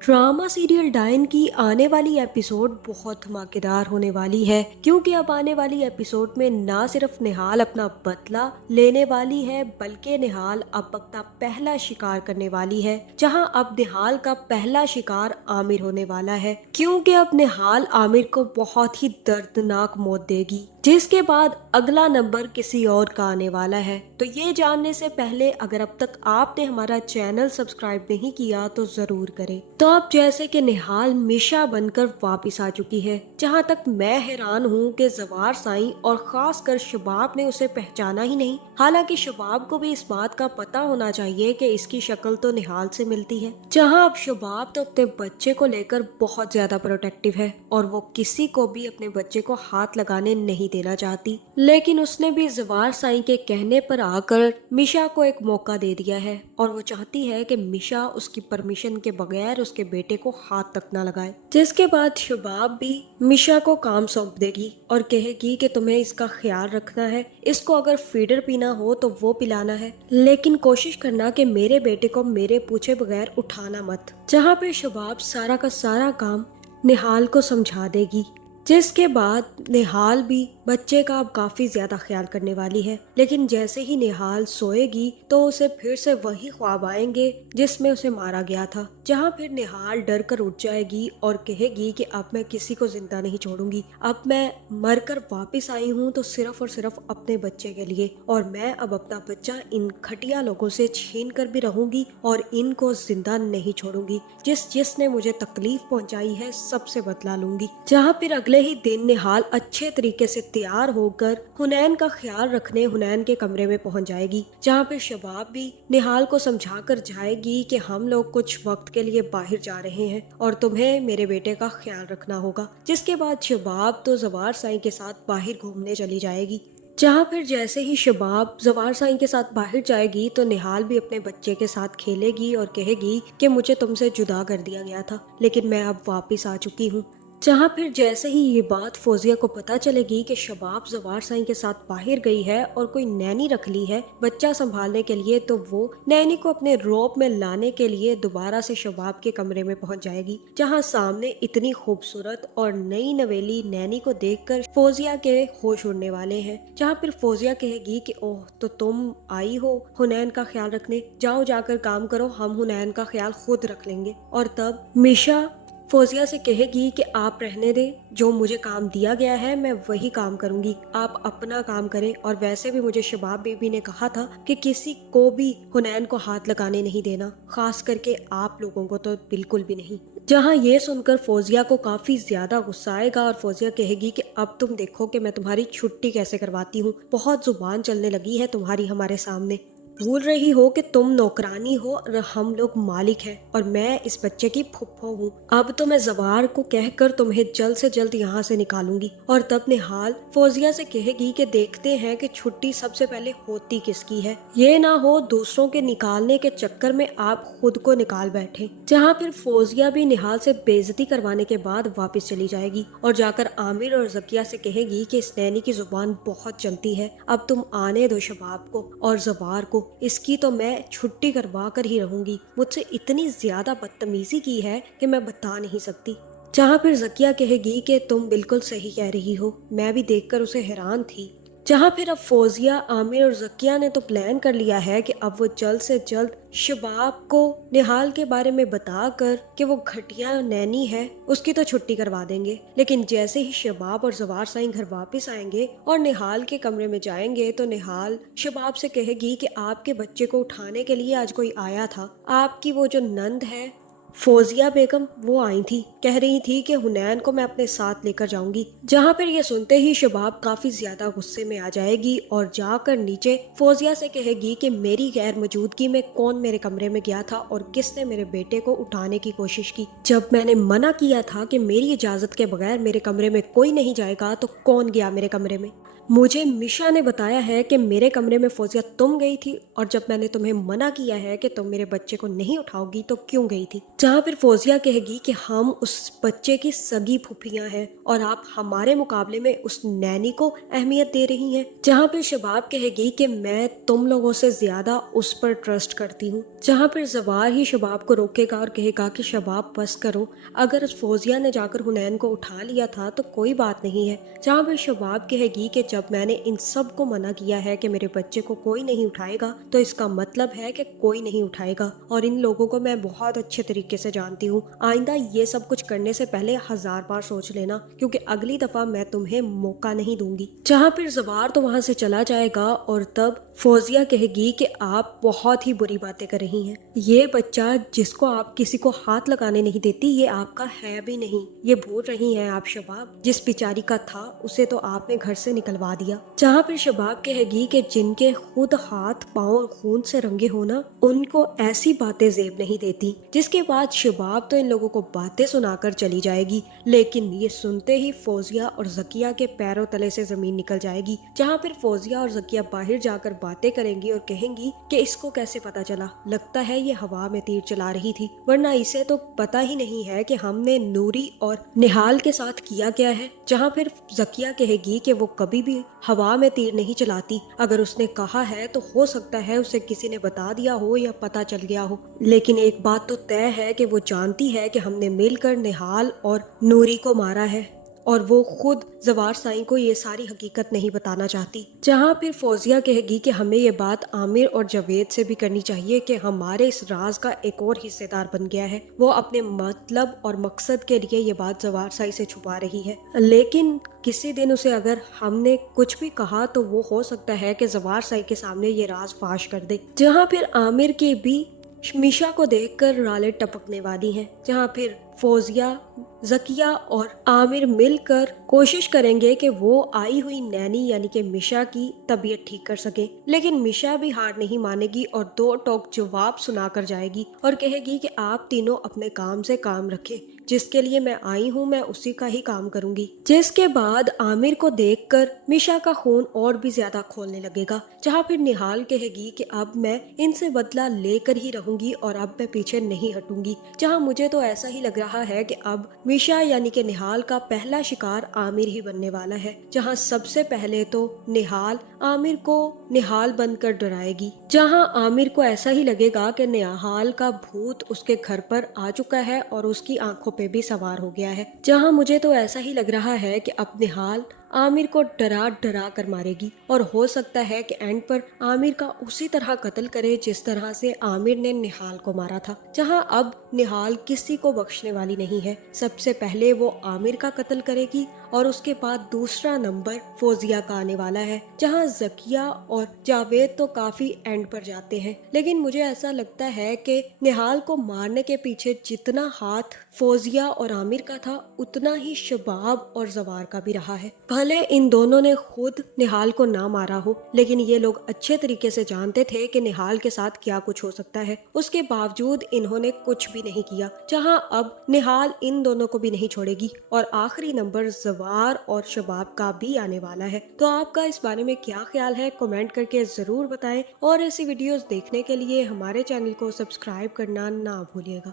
Drama serial डायन की आने वाली एपिसोड बहुत धमाकेदार होने वाली है, क्योंकि अब आने वाली एपिसोड में ना सिर्फ निहाल अपना बदला लेने वाली है, बल्कि निहाल अब अपना पहला शिकार करने वाली है। जहां अब निहाल का पहला शिकार आमिर होने वाला है, क्योंकि अब निहाल आमिर को बहुत ही दर्दनाक मौत देगी, जिसके बाद अगला नंबर किसी और का आने वाला है। तो ये जानने से पहले अगर अब तक आपने हमारा चैनल सब्सक्राइब नहीं किया तो जरूर करें। तो अब जैसे कि निहाल मिशा बनकर वापस आ चुकी है, जहां तक मैं हैरान हूं कि जवार साईं और खासकर शबाब ने उसे पहचाना ही नहीं। हालांकि शबाब को भी इस बात का पता होना चाहिए कि इसकी शक्ल तो निहाल से मिलती है। जहां अब शबाब तो अपने बच्चे को लेकर बहुत ज्यादा प्रोटेक्टिव है और वो किसी को भी अपने बच्चे को हाथ लगाने नहीं देना चाहती, लेकिन उसने भी जवार साईं के कहने पर आकर मिशा को एक मौका दे दिया है और वो चाहती है कि मिशा उसकी परमिशन के बगैर उसके बेटे को हाथ तक न लगाए। जिसके बाद शबाब भी मिशा को काम सौंप देगी और कहेगी कि तुम्हें इसका ख्याल रखना है, इसको अगर फीडर पीना हो तो वो पिलाना है, लेकिन कोशिश करना कि मेरे बेटे को मेरे पूछे बगैर उठाना मत। जहाँ पे शबाब सारा का सारा काम निहाल को समझा देगी, जिसके बाद निहाल भी बच्चे का अब काफी ज्यादा ख्याल करने वाली है। लेकिन जैसे ही निहाल सोएगी तो उसे फिर से वही ख्वाब आएंगे जिसमें उसे मारा गया था, जहां फिर निहाल डर कर उठ जाएगी और कहेगी कि अब मैं किसी को जिंदा नहीं छोड़ूंगी, अब मैं मरकर वापस आई हूं तो सिर्फ और सिर्फ अपने बच्चे के लिए, और मैं अब अपना बच्चा इन घटिया लोगों से छीन कर भी रहूंगी और इनको जिंदा नहीं छोड़ूंगी। जिसने मुझे तकलीफ पहुंचाई है सबसे बदला लूंगी। जहाँ फिर अगले ही दिन निहाल अच्छे तरीके से तैयार होकर हुनैन का ख्याल रखने हुनैन के कमरे में पहुंच जाएगी, जहाँ पे शबाब भी निहाल को समझा कर जाएगी कि हम लोग कुछ वक्त के लिए बाहर जा रहे हैं और तुम्हें मेरे बेटे का ख्याल रखना होगा। जिसके बाद शबाब तो जवार साईं के साथ बाहर घूमने चली जाएगी, जहाँ फिर जैसे ही शबाब जवार साईं के साथ बाहर जाएगी तो निहाल भी अपने बच्चे के साथ खेलेगी और कहेगी कि मुझे तुमसे जुदा कर दिया गया था, लेकिन मैं अब वापस आ चुकी हूँ। जहाँ फिर जैसे ही ये बात फौजिया को पता चलेगी कि शबाब जवार साईं के साथ बाहर गई है और कोई नैनी रख ली है बच्चा संभालने के लिए, तो वो नैनी को अपने रोब में लाने के लिए दोबारा से शबाब के कमरे में पहुंच जाएगी, जहाँ सामने इतनी खूबसूरत और नई नवेली नैनी को देखकर फौजिया के होश उड़ने वाले हैं। जहाँ फिर फौजिया कहेगी कि ओह तो तुम आई हो हुनैन का ख्याल रखने, जाओ जाकर काम करो, हम हुनैन का ख्याल खुद रख लेंगे। और तब मिशा फौजिया से कहेगी कि आप रहने दें, जो मुझे काम दिया गया है मैं वही काम करूंगी, आप अपना काम करें। और वैसे भी मुझे शबाब बीबी ने कहा था कि किसी को भी हुनैन को हाथ लगाने नहीं देना, खास करके आप लोगों को तो बिल्कुल भी नहीं। जहां ये सुनकर फौजिया को काफी ज्यादा गुस्सा आएगा और फौजिया कहेगी कि अब तुम देखो कि मैं तुम्हारी छुट्टी कैसे करवाती हूँ, बहुत जुबान चलने लगी है तुम्हारी हमारे सामने, भूल रही हो कि तुम नौकरानी हो और हम लोग मालिक हैं और मैं इस बच्चे की फुफ्फो हूँ। अब तो मैं जवार को कहकर तुम्हें जल्द से जल्द यहाँ से निकालूंगी। और तब निहाल फौजिया से कहेगी कि देखते हैं कि छुट्टी सबसे पहले होती किसकी है, ये ना हो दूसरों के निकालने के चक्कर में आप खुद को निकाल बैठे। जहाँ फिर फौजिया भी निहाल से बेइज्जती करवाने के बाद वापस चली जाएगी और जाकर आमिर और जकिया से कहेगी कि इस नैनी की जुबान बहुत चलती है, अब तुम आने दो शबाब को और जवार को, इसकी तो मैं छुट्टी करवा कर ही रहूंगी, मुझसे इतनी ज्यादा बदतमीजी की है कि मैं बता नहीं सकती। जहाँ फिर जकिया कहेगी कि तुम बिल्कुल सही कह रही हो, मैं भी देखकर उसे हैरान थी। जहाँ फिर अब फौजिया आमिर और जकिया ने तो प्लान कर लिया है कि अब वो जल्द से जल्द शबाब को निहाल के बारे में बताकर कि वो घटिया नैनी है उसकी तो छुट्टी करवा देंगे। लेकिन जैसे ही शबाब और जवार साईं घर वापस आएंगे और निहाल के कमरे में जाएंगे तो निहाल शबाब से कहेगी कि आपके बच्चे को उठाने के लिए आज कोई आया था, आपकी वो जो नंद है फौजिया बेगम वो आई थी, कह रही थी कि हुनैन को मैं अपने साथ लेकर जाऊंगी। जहाँ पर ये सुनते ही शबाब काफी ज्यादा गुस्से में आ जाएगी और जाकर नीचे फौजिया से कहेगी कि मेरी गैर मौजूदगी में कौन मेरे कमरे में गया था और किसने मेरे बेटे को उठाने की कोशिश की। जब मैंने मना किया था कि मेरी इजाजत के बगैर मेरे कमरे में कोई नहीं जाएगा तो कौन गया मेरे कमरे में। मुझे मिशा ने बताया है कि मेरे कमरे में फौजिया तुम गई थी और जब मैंने तुम्हें मना किया है कि तुम मेरे बच्चे को नहीं उठाओगी तो क्यों गई थी। जहाँ फिर फौजिया कहेगी कि हम उस बच्चे की सगी फूफियां हैं और आप हमारे मुकाबले में उस नैनी को अहमियत दे रही हैं। जहाँ फिर शबाब कहेगी कि मैं तुम लोगों से ज्यादा उस पर ट्रस्ट करती हूँ। जहाँ फिर जवार ही शबाब को रोकेगा और कहेगा कि शबाब बस करो, अगर फौजिया ने जाकर हुनैन को उठा लिया था तो कोई बात नहीं है। जहाँ फिर शबाब कहेगी कि जब मैंने इन सब को मना किया है कि मेरे बच्चे को कोई नहीं उठाएगा तो इसका मतलब है कि कोई नहीं उठाएगा और इन लोगों को मैं बहुत अच्छे तरीके से जानती हूँ। आइंदा ये सब कुछ करने से पहले 1000 बार सोच लेना, क्योंकि अगली दफा मैं तुम्हें मौका नहीं दूंगी। जहाँ फिर जवार तो वहाँ से चला जाएगा और तब फौजिया कहेगी कि आप बहुत ही बुरी बातें कर रही हैं। ये बच्चा जिसको आप किसी को हाथ लगाने नहीं देती ये आपका है भी नहीं। ये भूल रही हैं आप शबाब, जिस बेचारी का था उसे तो आपने घर से निकलवा दिया। जहाँ फिर शबाब कहेगी कि जिनके खुद हाथ पांव खून से रंगे होना उनको ऐसी बातें जेब नहीं देती। जिसके बाद शबाब तो इन लोगों को बातें सुनाकर चली जाएगी, लेकिन ये सुनते ही फौजिया और जकिया के पैरों तले से जमीन निकल जाएगी। जहाँ फिर फौजिया और जकिया बाहर जाकर बातें करेंगी और कहेंगी कि इसको कैसे पता चला, लगता है ये हवा में तीर चला रही थी, वरना इसे तो पता ही नहीं है कि हमने नूरी और निहाल के साथ किया क्या है। जहाँ फिर जकिया कहेगी कि वो कभी भी हवा में तीर नहीं चलाती, अगर उसने कहा है तो हो सकता है उसे किसी ने बता दिया हो या पता चल गया हो, लेकिन एक बात तो तय है कि वो जानती है कि हमने मिलकर निहाल और नूरी को मारा है और वो खुद जवार साईं को ये सारी हकीकत नहीं बताना चाहती। जहाँ फिर फौजिया कहेगी कि हमें ये बात आमिर और जावेद से भी करनी चाहिए कि हमारे इस राज का एक और हिस्सेदार बन गया है, वो अपने मतलब और मकसद के लिए ये बात जवार साईं से छुपा रही है, लेकिन किसी दिन उसे अगर हमने कुछ भी कहा तो वो हो सकता है कि जवार साईं के सामने ये राज फाश कर दे। जहाँ फिर आमिर की भी मिशा को देखकर रालें टपकने वाली हैं। जहाँ फिर फौजिया, जकिया और आमिर मिलकर कोशिश करेंगे कि वो आई हुई नैनी यानी कि मिशा की तबीयत ठीक कर सके, लेकिन मिशा भी हार नहीं मानेगी और 2 टोक जवाब सुनाकर जाएगी और कहेगी कि आप तीनों अपने काम से काम रखें, जिसके लिए मैं आई हूँ मैं उसी का ही काम करूंगी। जिसके बाद आमिर को देखकर मिशा का खून और भी ज्यादा खोलने लगेगा। जहाँ फिर निहाल कहेगी कि अब मैं इनसे बदला लेकर ही रहूंगी और अब मैं पीछे नहीं हटूंगी। जहाँ मुझे तो ऐसा ही लग रहा है कि अब मिशा यानी कि निहाल का पहला शिकार आमिर ही बनने वाला है। जहाँ सबसे पहले तो निहाल आमिर को निहाल बनकर डराएगी। जहाँ आमिर को ऐसा ही लगेगा कि निहाल का भूत उसके घर पर आ चुका है और उसकी आंखों पे भी सवार हो गया है। जहाँ मुझे तो ऐसा ही लग रहा है कि अब निहाल आमिर को डरा डरा कर मारेगी और हो सकता है कि एंड पर आमिर का उसी तरह कत्ल करे जिस तरह से आमिर ने निहाल को मारा था। जहां अब निहाल किसी को बख्शने वाली नहीं है। सबसे पहले वो आमिर का कत्ल करेगी और उसके बाद दूसरा नंबर फौजिया का आने वाला है। जहां जकिया और जावेद तो काफी एंड पर जाते हैं, लेकिन मुझे ऐसा लगता है कि निहाल को मारने के पीछे जितना हाथ फौजिया और आमिर का था उतना ही शबाब और जवार का भी रहा है। भले इन दोनों ने खुद निहाल को ना मारा हो, लेकिन ये लोग अच्छे तरीके से जानते थे कि निहाल के साथ क्या कुछ हो सकता है। उसके बावजूद इन्होंने कुछ भी नहीं किया। जहां अब निहाल इन दोनों को भी नहीं छोड़ेगी और आखिरी नंबर जवार और शबाब का भी आने वाला है। तो आपका इस बारे में क्या ख्याल है, कमेंट करके जरूर बताएं और ऐसी वीडियोस देखने के लिए हमारे चैनल को सब्सक्राइब करना ना भूलिएगा।